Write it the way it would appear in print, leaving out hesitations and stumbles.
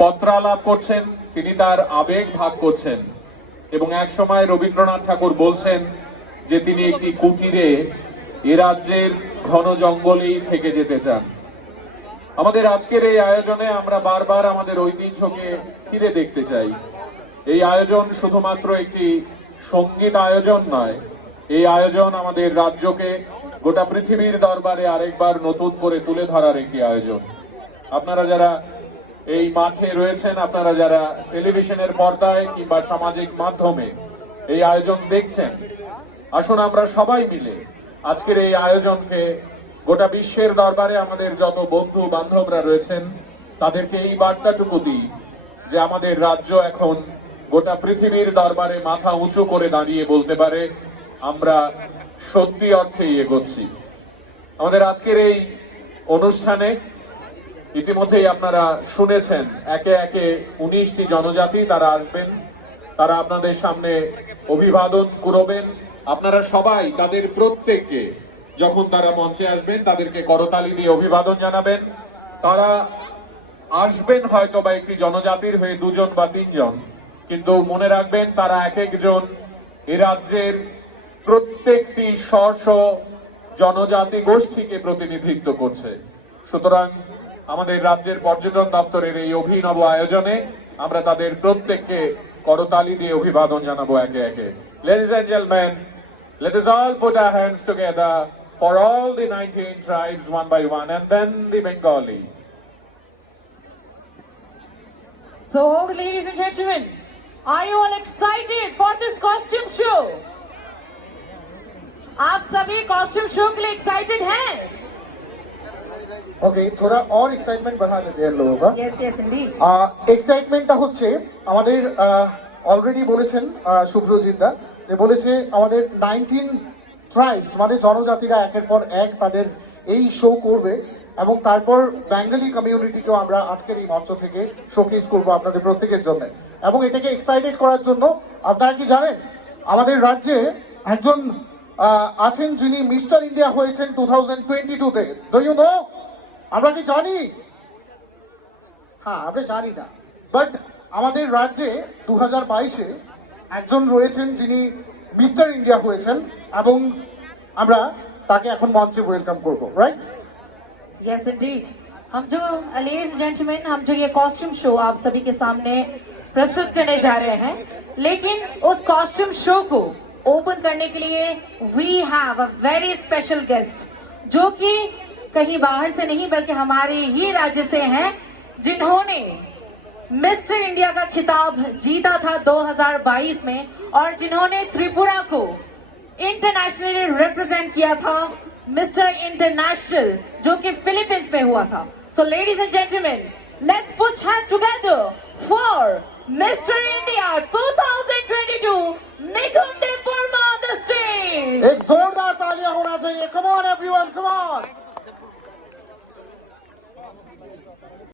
পত্রালাপ করছেন, তিনি তার আবেগ ভাগ করছেন। এবং এক সময় রবীন্দ্রনাথ ঠাকুর বলছেন যে তিনি একটি কুটিরে এ রাজ্যের ঘন জঙ্গলেই থেকে যেতে চান। আমাদের আজকের এই আয়োজনে আমরা বারবার আমাদের ঐতিহ্যকে ফিরে দেখতে চাই। এই আয়োজন শুধুমাত্র একটি সঙ্গীত আয়োজন নয়, এই আয়োজন আমাদের রাজ্যকে গোটা পৃথিবীর দরবারে আরেকবার নতুন করে তুলে ধরার একটি আয়োজন। আপনারা যারা এই মাঠে রয়েছেন, আপনারা যারা টেলিভিশনের পর্দায় কিংবা সামাজিক মাধ্যমে এই আয়োজন দেখছেন, আসুন আমরা সবাই মিলে আজকের এই আয়োজনকে গোটা বিশ্বের দরবারে আমাদের যত বন্ধু বান্ধবরা রয়েছেন তাদেরকে এই বার্তাটুকু দিই যে আমাদের রাজ্য এখন গোটা পৃথিবীর দরবারে মাথা উঁচু করে দাঁড়িয়ে বলতে পারে আমরা সত্যি অর্থেই এগোচ্ছি। আমাদের আজকের এই অনুষ্ঠানে ইতিমধ্যেই আপনারা শুনেছেন একে একে 19টি জনজাতি তারা আসবেন, তারা আপনাদের সামনে অভিবাদন করবেন। আপনারা সবাই তাদের প্রত্যেককে যখন তারা মঞ্চে আসবেন তাদেরকে করতালি দিয়ে অভিবাদন জানাবেন। তারা আসবেন হয়তো বা একটি জনজাতির হয়ে 2 জন বা 3 জন, কিন্তু মনে রাখবেন তারা এক একজন এ রাজ্যের প্রত্যেকটি স্ব জনজাতি গোষ্ঠীকে প্রতিনিধিত্ব করছে। সুতরাং আমাদের রাজ্যের পর্যটন দপ্তরের এই অভিনব আয়োজনে আমরা তাদের প্রত্যেককে করতালি দিয়ে অভিবাদন জানাবো একে একে। Ladies and gentlemen, let us all put our hands together for all the 19 tribes one by one, and then the Bengali. So, ladies and gentlemen, are you all excited for this costume show? आप सभी costume show के लिए excited हैं? ওকে, थोड़ा और excitement बढ़ा देते हैं लोगों का। Yes, yes, indeed. এক্সাইটমেন্টটা হচ্ছে আমাদের অলরেডি বলেছেন শুভ্রজিৎ দা যে বলেছে আমাদের 19 ট্রাইবস মানে জনজাতিরা একের পর এক তাদের এই শো করবে এবং তারপর বেঙ্গলি কমিউনিটিকেও আমরা আজকের এই মঞ্চ থেকে শোকেস করবো আপনাদের প্রত্যেকের জন্য। এবং এটাকে এক্সাইটেড করার জন্য আপনারা কি জানেন আমাদের রাজ্যে একজন আছেন যিনি মিস্টার ইন্ডিয়া হয়েছেন 2022-তে। Do you know? আমরা কি জানি? হ্যাঁ, আমরা জানি না, বাট আমাদের রাজ্যে 2022-এ একজন রয়েছেন যিনি মিস্টার ইন্ডিয়া হয়েছেন এবং আমরা তাকে এখন মঞ্চে ওয়েলকাম করব, রাইট? Yes, indeed. हम जो ladies and gentlemen, हम जो ये कॉस्ट्यूम शो आप सभी के सामने प्रस्तुत करने जा रहे हैं, लेकिन उस कॉस्ट्यूम शो को ओपन करने के लिए we have a very special guest जो कि कहीं बाहर से नहीं बल्कि हमारे ही राज्य से हैं, जिन्होंने मिस्टर इंडिया का खिताब जीता था 2022 में और जिन्होंने त्रिपुरा को इंटरनेशनली रिप्रेजेंट किया था मिस्टर इंटरनेशनल जो कि फिलीपींस में हुआ था। So ladies and gentleman, let's put hands together for Mister India 2022 Mithun Dev Varma on the stage. एक जोरदार तालियां होना चाहिए। Come on everyone, come on.